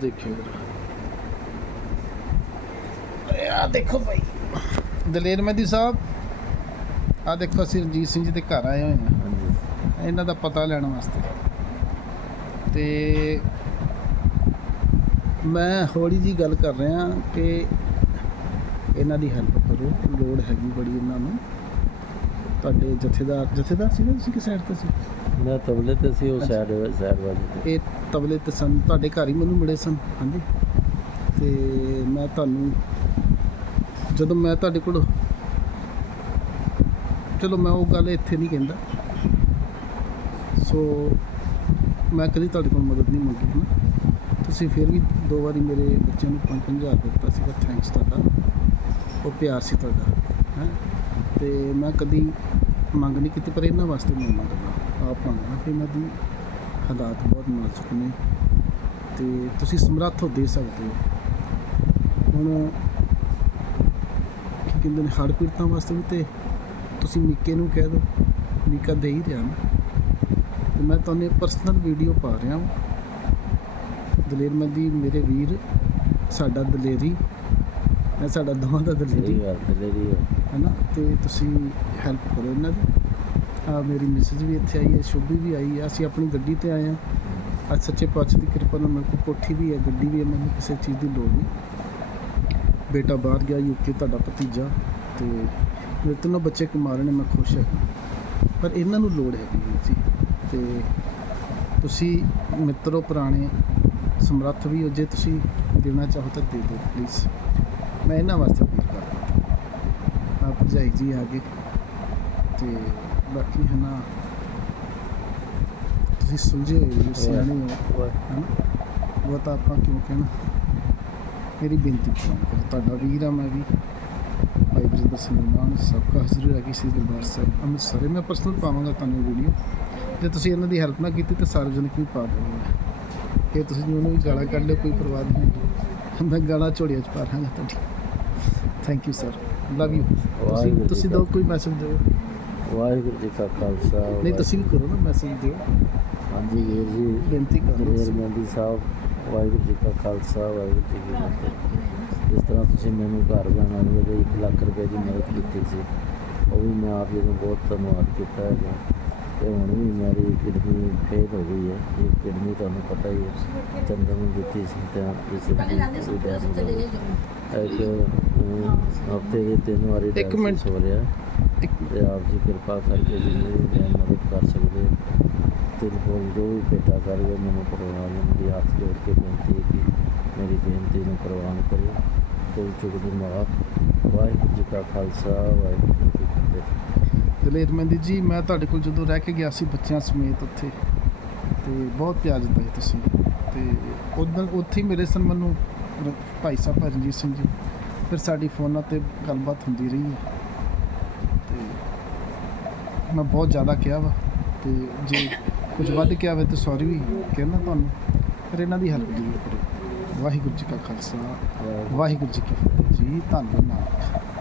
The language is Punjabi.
ਦੇਖਿਓ ਜਰਾ ਆ ਦੇਖੋ ਭਾਈ ਦਲੇਰ ਮਹਿੰਦੀ ਸਾਹਿਬ ਆ ਦੇਖੋ ਅਸੀਂ ਰਣਜੀਤ ਸਿੰਘ ਜੀ ਦੇ ਘਰ ਆਏ ਹੋਏ ਹਾਂ। ਹਾਂਜੀ। ਇਹਨਾਂ ਦਾ ਪਤਾ ਲੈਣ ਵਾਸਤੇ। ਤੇ ਮੈਂ ਹੌਲੀ ਜੀ ਗੱਲ ਕਰ ਰਿਹਾ ਕਿ ਇਹਨਾਂ ਦੀ ਹੈਲਪ ਕਰੋ। ਲੋੜ ਹੈਗੀ ਬੜੀ ਇਹਨਾਂ ਨੂੰ। ਤੁਹਾਡੇ ਜਥੇਦਾਰ ਜਥੇਦਾਰ ਸੀ ਨਾ ਤੁਸੀਂ ਕਿਸ ਸਾਈਡ ਤੇ ਸੀ? ਮੈਂ ਤਬਲੇ ਤੇ ਸੀ ਉਹ ਸਾਈਡ ਸਾਈਡ ਵਾਲੀ ਤੇ। ਇਹ ਤਬਲੇ ਤੇ ਸਨ। ਤੁਹਾਡੇ ਘਰ ਹੀ ਮੈਨੂੰ ਮਿਲੇ ਸਨ। ਹਾਂਜੀ। ਤੇ ਮੈਂ ਤੁਹਾਨੂੰ ਜਦੋਂ ਮੈਂ ਤੁਹਾਡੇ ਕੋਲ ਚਲੋ ਮੈਂ ਉਹ ਗੱਲ ਇੱਥੇ ਨਹੀਂ ਕਹਿੰਦਾ। ਸੋ ਮੈਂ ਕਦੀ ਤੁਹਾਡੇ ਕੋਲ ਮਦਦ ਨਹੀਂ ਮੰਗੀ ਹੈ ਨਾ ਤੁਸੀਂ ਫਿਰ ਵੀ ਦੋ ਵਾਰੀ ਮੇਰੇ ਬੱਚਿਆਂ ਨੂੰ 5-5000 ਦਿੱਤਾ ਸੀਗਾ। ਥੈਂਕਸ ਤੁਹਾਡਾ। ਉਹ ਪਿਆਰ ਸੀ ਤੁਹਾਡਾ ਹੈ? ਤੇ ਮੈਂ ਕਦੀ ਮੰਗ ਨਹੀਂ ਕੀਤੀ, ਪਰ ਇਹਨਾਂ ਵਾਸਤੇ ਮੈਂ ਮੰਗਦਾ ਆਪ ਮੰਗਣਾ ਕਿ ਇਹਨਾਂ ਦੀ ਹਾਲਾਤ ਬਹੁਤ ਨਾਜ਼ੁਕ ਨੇ ਤੇ ਤੁਸੀਂ ਸਮਰੱਥ ਦੇ ਸਕਦੇ ਹੋ। ਹੁਣ ਕੀ ਕਹਿੰਦੇ ਨੇ, ਹੜ੍ਹ ਪੀੜਤਾਂ ਵਾਸਤੇ ਵੀ ਤੇ ਤੁਸੀਂ ਨਿੱਕੇ ਨੂੰ ਕਹਿ ਦਿਓ, ਨਿੱਕਾ ਦੇ ਹੀ ਰਿਹਾ ਨਾ ਤੇ ਮੈਂ ਤੁਹਾਨੂੰ ਪਰਸਨਲ ਵੀਡੀਓ ਪਾ ਰਿਹਾ ਹਾਂ ਦਲੇਰ ਮਹਿੰਦੀ ਮੇਰੇ ਵੀਰ, ਸਾਡਾ ਦਲੇਰੀ ਮੈਂ ਸਾਡਾ ਦੋਵਾਂ ਦਾ ਦਲੇਰੀ ਗੱਲ ਤੇ ਮੇਰੀ ਹੈਨਾ? ਤੇ ਤੁਸੀਂ ਹੈਲਪ ਕਰੋ ਇਹਨਾਂ ਦੀ। ਆ ਮੇਰੀ ਮਿਸਿਸ ਵੀ ਇੱਥੇ ਆਈ ਹੈ ਸ਼ੁਭੀ ਵੀ ਆਈ ਹੈ। ਅਸੀਂ ਆਪਣੀ ਗੱਡੀ ਤੇ ਆਏ ਹਾਂ। ਅੱਜ ਸੱਚੇ ਪਾਤਸ਼ਾਹ ਦੀ ਕਿਰਪਾ ਨਾਲ ਮੇਰੇ ਕੋਲ ਕੋਠੀ ਵੀ ਹੈ ਗੱਡੀ ਵੀ ਹੈ ਮੈਨੂੰ ਕਿਸੇ ਚੀਜ਼ ਦੀ ਲੋੜ ਨਹੀਂ। ਬੇਟਾ ਬਾਹਰ ਗਿਆ ਯੂਕੇ ਤੁਹਾਡਾ ਭਤੀਜਾ। ਤੇ ਮੇਰੇ ਤਿੰਨੋਂ ਬੱਚੇ ਕਮਾ ਰਹੇ ਨੇ ਮੈਂ ਖੁਸ਼ ਹਾਂ। ਪਰ ਇਹਨਾਂ ਨੂੰ ਲੋੜ ਹੈਗੀ ਜੀ। ਤੇ ਤੁਸੀਂ ਮਿੱਤਰੋ ਪੁਰਾਣੇ ਸਮਰੱਥ ਵੀ ਹੋ। ਜੇ ਤੁਸੀਂ ਦੇਣਾ ਚਾਹੋ ਤਾਂ ਦੇ ਦਿਓ ਪਲੀਜ਼ ਮੈਂ ਇਹਨਾਂ ਵਾਸਤੇ ਅਪੀਲ ਕਰਦਾ ਆ ਭਰਜਾਈ ਜੀ ਆ ਗਏ ਤੇ ਬਾਕੀ ਹੈ ਨਾ ਤੁਸੀਂ ਸੁਲਝੇ ਹੋਏ ਹੋ ਸਿਆਣੇ ਹੋ। ਉਹ ਹਨਾ? ਉਹ ਤਾਂ ਆਪਾਂ ਕਿਉਂ ਕਹਿਣਾ? ਮੇਰੀ ਬੇਨਤੀ ਕਰੋ ਤੁਹਾਡਾ ਵੀਰ ਆ ਮੈਂ ਵੀ ਭਾਈ ਬਰਿੰਦਰ ਸਿੰਘ ਮਾਨ ਸਬਕਾ ਹਜ਼ੂਰ ਹੈ ਕਿਸੇ ਦਰਬਾਰ ਸਾਹਿਬ। ਅੰਮ੍ਰਿਤਸਰ ਮੈਂ ਪਰਸਨਲ ਪਾਵਾਂਗਾ ਤੁਹਾਨੂੰ ਵੀਡੀਓ ਜੇ ਤੁਸੀਂ ਇਹਨਾਂ ਦੀ ਹੈਲਪ ਨਾ ਕੀਤੀ ਤਾਂ ਸਾਰਵਜਨਿਕ ਵੀ ਪਾ ਦੇਵਾਂਗਾ? ਕਿ ਤੁਸੀਂ ਉਹਨੂੰ ਵੀ ਗਾਲਾਂ ਕੱਢ ਲਿਓ ਕੋਈ ਪਰਵਾਹ ਨਹੀਂ ਮੈਂ ਗਾਲਾਂ ਝੋੜੀਆਂ ਚ ਪਾ ਰਹਾਂਗਾ ਤੁਹਾਡੀ। Thank you sir love you ਤੁਸੀਂ ਵਾਹਿਗੁਰੂ ਤੁਸੀਂ ਜੀ ਦੋ ਕੋਈ ਮੈਸੇਜ ਦਿਓ। ਵਾਹਿਗੁਰੂ ਜੀ ਕਾ ਖਾਲਸਾ ਨਹੀਂ ਤੁਸੀਂ ਵੀ ਕਰੋ ਨਾ ਮੈਸੇਜ ਦਿਓ। ਹਾਂਜੀ ਵੀਰ ਜੀ। ਬੇਨਤੀ ਕਰੋ ਦਲੇਰ ਮਹਿੰਦੀ ਸਾਹਿਬ ਵਾਹਿਗੁਰੂ ਜੀ ਕਾ ਖਾਲਸਾ ਵਾਹਿਗੁਰੂ ਜੀ ਕੀ ਫਤਿਹ। ਜਿਸ ਤਰ੍ਹਾਂ ਤੁਸੀਂ ਮੈਨੂੰ ਘਰ ਬਣਾਉਣ ਵੇਲੇ 1 ਲੱਖ ਰੁਪਏ ਦੀ ਮਦਦ ਕੀਤੀ ਸੀ ਉਹ ਵੀ ਮੈਂ ਆਪ ਜੀ ਨੂੰ ਬਹੁਤ ਧੰਨਵਾਦ ਕੀਤਾ ਹੈ ਤੇ ਹੁਣ ਵੀ ਮੇਰੀ ਕਿਡਨੀ ਫੇਲ ਹੋ ਗਈ ਹੈ ਇਹ ਕਿਡਨੀ ਤੁਹਾਨੂੰ ਪਤਾ ਹੀ ਹੈ ਚੰਦਨ ਨੂੰ ਦਿੱਤੀ ਸੀ ਤਾਂ ਇਸ ਦੀ ਹਫ਼ਤੇ ਦੇ ਤਿੰਨ ਵਾਰੀ ਇੱਕ ਮਿੰਟ। ਹੋ ਰਿਹਾ ਤੇ ਆਪ ਜੀ ਕਿਰਪਾ ਕਰਕੇ ਜੀ ਮੇਰੀ ਮੈਂ ਮਦਦ ਕਰ ਸਕਦੇ। ਟੈਲੀਫੋਨ ਜੋ ਵੀ ਭੇਟਾ ਕਰਕੇ ਮੈਨੂੰ ਪ੍ਰਵਾਨ ਦੀ ਹੱਥ ਜੋੜ ਕੇ ਬੇਨਤੀ ਹੈ ਕਿ ਮੇਰੀ ਬੇਨਤੀ ਨੂੰ ਪ੍ਰਵਾਨ ਕਰਿਓ ਕੋਈ ਚੁੱਕ ਦੀ ਮਾਫ ਵਾਹਿਗੁਰੂ ਜੀ ਕਾ ਖਾਲਸਾ ਵਾਹਿਗੁਰੂ ਜੀ ਕੀ ਫਤਿਹ ਦਲੇਰ ਮਹਿੰਦੀ ਜੀ ਮੈਂ ਤੁਹਾਡੇ ਕੋਲ ਜਦੋਂ ਰਹਿ ਕੇ ਗਿਆ ਸੀ ਬੱਚਿਆਂ ਸਮੇਤ ਉੱਥੇ ਤੇ ਬਹੁਤ ਪਿਆਰ ਦਿੱਤਾ ਤੁਸੀਂ। ਤੇ ਉਦੋਂ ਉੱਥੇ ਹੀ ਮੇਰੇ ਸਨ ਮੈਨੂੰ ਭਾਈ ਸਾਹਿਬ ਰਣਜੀਤ ਸਿੰਘ ਜੀ ਫਿਰ ਸਾਡੀ ਫੋਨਾਂ ਤੇ ਗੱਲਬਾਤ ਹੁੰਦੀ ਰਹੀ ਹੈ। ਤੇ ਮੈਂ ਬਹੁਤ ਜ਼ਿਆਦਾ ਕਿਹਾ ਵਾ ਤੇ ਜੇ ਕੁਝ ਵੱਧ ਕਿਹਾ ਹੋਵੇ ਤਾਂ ਸੌਰੀ ਵੀ ਕਹਿਣਾ ਤੁਹਾਨੂੰ ਪਰ ਇਹਨਾਂ ਦੀ ਹੈਲਪ ਜ਼ਰੂਰ ਕਰੋ। ਵਾਹਿਗੁਰੂ ਜੀ ਕਾ ਖਾਲਸਾ ਵਾਹਿਗੁਰੂ ਜੀ ਕੀ ਫਤਿਹ ਜੀ ਧੰਨਵਾਦ।